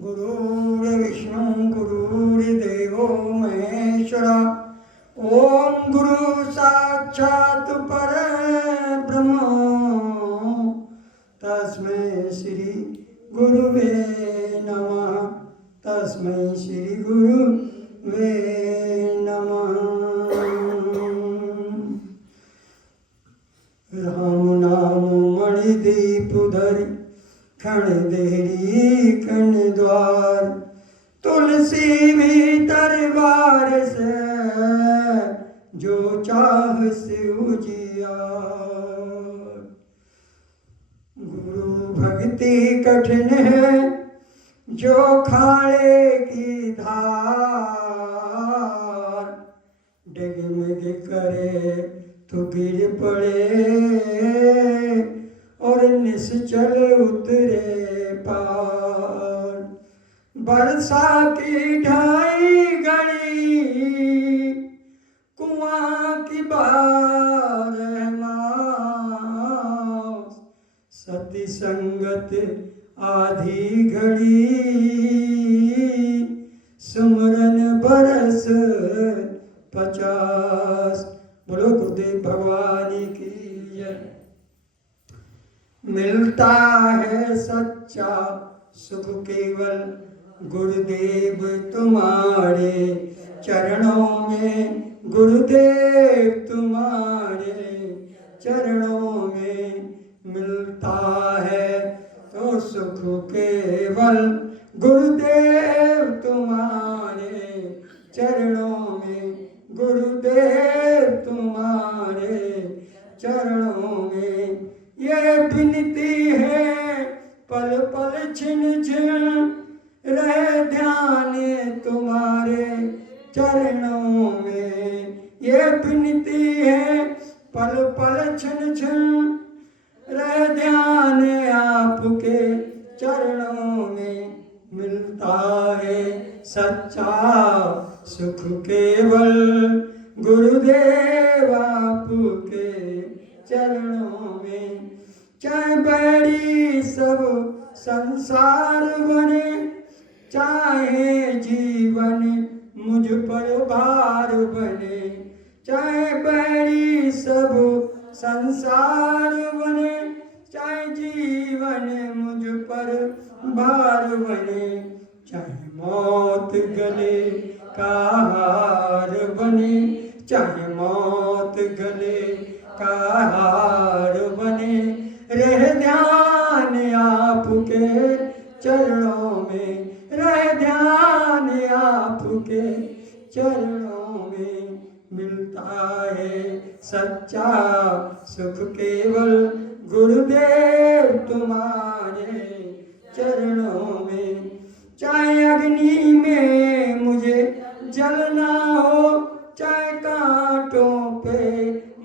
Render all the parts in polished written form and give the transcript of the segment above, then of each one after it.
गुरुर्विष्णु गुरुर्देवो महेश्वर ओम गुरु साक्षात् परब्रह्म तस्मै श्री गुरुवे नमः। तस्मै श्री गुरुवे नमः। राम नाम मणिदीप धरि खण देरी खण द्वार तुलसी भीतर बार से जो चाह से उजियार। गुरु भक्ति कठिन है जो खाड़े की धार। डगमग करे तो गिर पड़े और निश्चल उतरे पार। बरसा की ढाई घड़ी कुआं की बार सती संगत आधी घड़ी सुमरन बरस 50। बोलो गुरुदेव भगवान की जय। मिलता है सच्चा सुख केवल गुरुदेव तुम्हारे चरणों में। गुरुदेव तुम्हारे चरणों में मिलता है तो सुख केवल गुरुदेव तुम्हारे चरणों में। गुरुदेव तुम्हारे चरणों में ये विनती है पल पल छिन छिन रहे ध्यान तुम्हारे चरणों में। ये विनती है पल पल छिन छिन रहे ध्यान आपके चरणों में। मिलता है सच्चा सुख केवल गुरुदेव आपके चरणों में। चाहे बैरी सब संसार बने चाहे जीवन मुझ पर भार बने। चाहे बैरी सब संसार बने चाहे जीवन मुझ पर भार बने। चाहे मौत गले का हार बने चाहे मौत गले का हार बने। रह ध्यान आपके चरणों में। रह ध्यान आपके चरणों में। मिलता है सच्चा सुख केवल गुरुदेव तुम्हारे चरणों में। चाहे अग्नि में मुझे जलना हो चाहे कांटों पे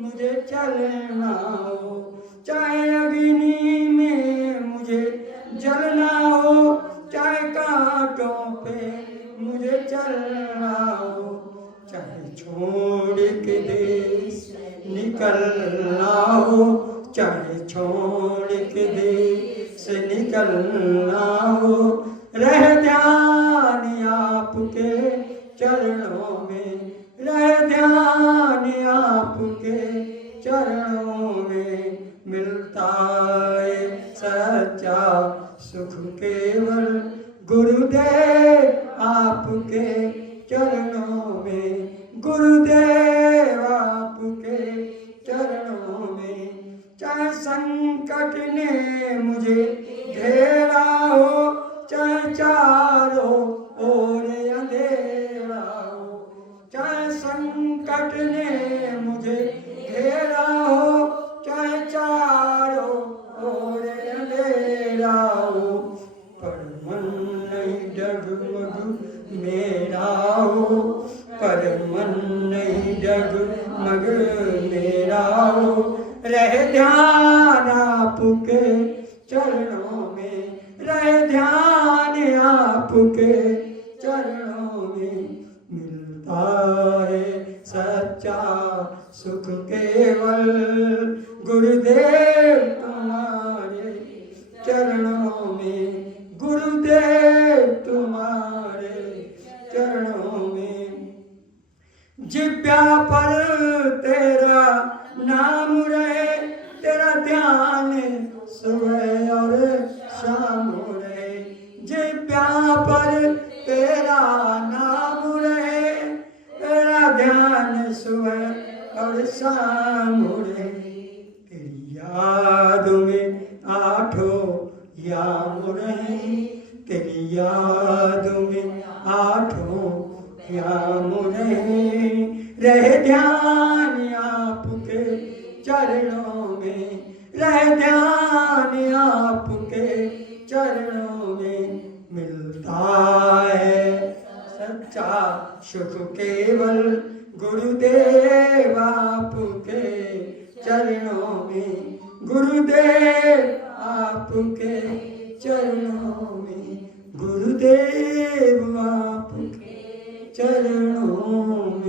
मुझे चलना हो। चाहे अग्नि में मुझे जलना हो चाहे कांटों पे मुझे चलना हो। चाहे छोड़ के देश निकलना हो चाहे छोड़ के देश निकलना हो। रह ध्यान आपके चरणों में। रह ध्यान आपके चरणों में। मिलता है सच्चा सुख केवल गुरुदेव आपके चरणों में। गुरुदेव आपके चरणों में। चाहे संकट ने मुझे घेरा हो चाहे चारों ओर अंधेरा हो। चाहे संकट ने मुझे घेरा हो चाहे चारों ओर अंधेरा हो। पर मन नहीं डगमग मेरा हो। पर मन नहीं डगमग मेरा हो। रह ध्यान आपके चरणों में। रह ध्यान आपके चरणों में। मिलता है सच्चा सुख केवल गुरुदेव तुम्हारे चरणों में। गुरुदेव व्यापर तेरा नाम रहे, तेरा ध्यान सुबह और शाम रहे। जे व्यापर तेरा नाम रहे, तेरा ध्यान सुबह और शाम रहे। तेरी याद में आठों याम रहे, तेरी याद में आठों याम रहे ध्यान आपके चरणों में, रहे ध्यान आपके चरणों में। मिलता है सच्चा सुख केवल गुरुदेव आपके चरणों में, गुरुदेव आपके चरणों में, गुरुदेव आपके चरणों में।